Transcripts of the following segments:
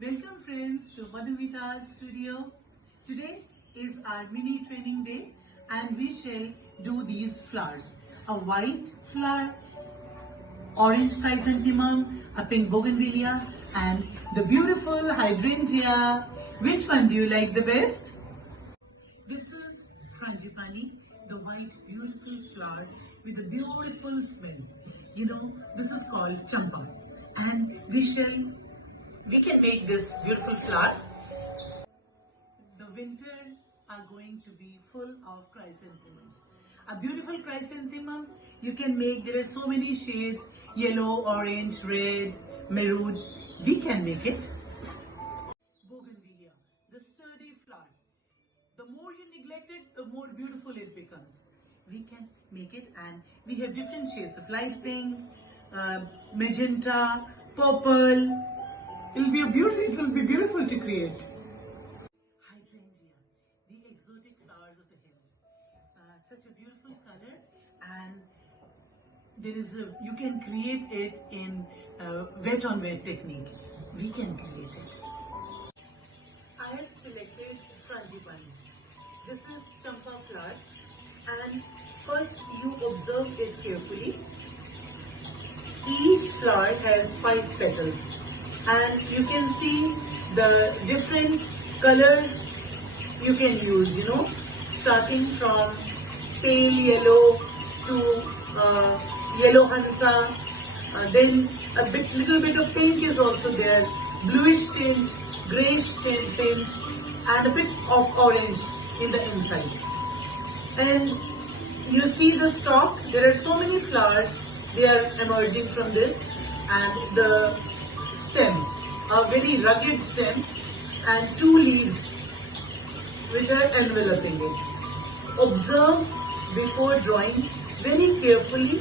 Welcome friends to Madhumeeta studio. Today is our mini training day and we shall do these flowers. A white flower, orange chrysanthemum, a pink bougainvillea and the beautiful hydrangea. Which one do you like the best? This is frangipani, the white beautiful flower with a beautiful smell. This is called champa and we can make this beautiful flower. The winter are going to be full of chrysanthemums. A beautiful chrysanthemum you can make, there are so many shades, yellow, orange, red, maroon. We can make it. Bougainvillea, the sturdy flower. The more you neglect it, the more beautiful it becomes. We can make it and we have different shades of light pink, magenta, purple. It will be beautiful to create. Hydrangea, the exotic flowers of the hills. Such a beautiful color, and you can create it in wet on wet technique. We can create it. I have selected frangipani. This is champa flower, and first you observe it carefully. Each flower has 5 petals. And you can see the different colors you can use, starting from pale yellow to yellow hansa, then little bit of pink is also there, bluish tinge, greyish tinge, and a bit of orange in the inside. And you see the stalk, there are so many flowers, they are emerging from this, and the stem, a very rugged stem, and 2 leaves which are enveloping it. Observe before drawing very carefully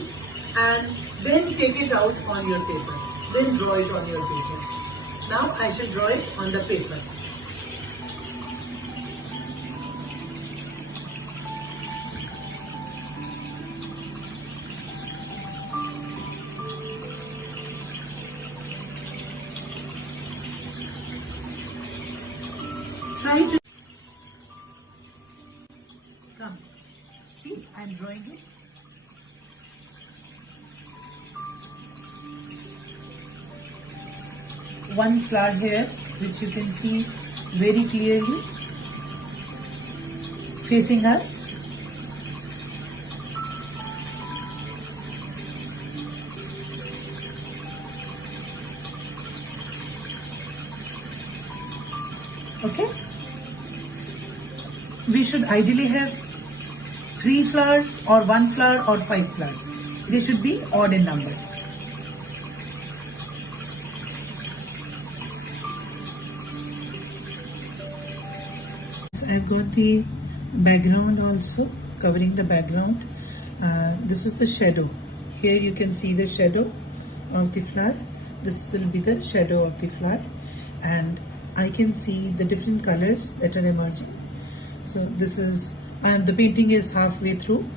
and then take it out on your paper. Then draw it on your paper. Now I shall draw it on the paper. Try to come. See, I am drawing it. One flower here, which you can see very clearly, facing us. Okay. We should ideally have 3 flowers or 1 flower or 5 flowers. They should be odd in number. So I've got the background also, covering the background. This is the shadow. Here you can see the shadow of the flower. This will be the shadow of the flower. And I can see the different colors that are emerging. So this is, the painting is halfway through.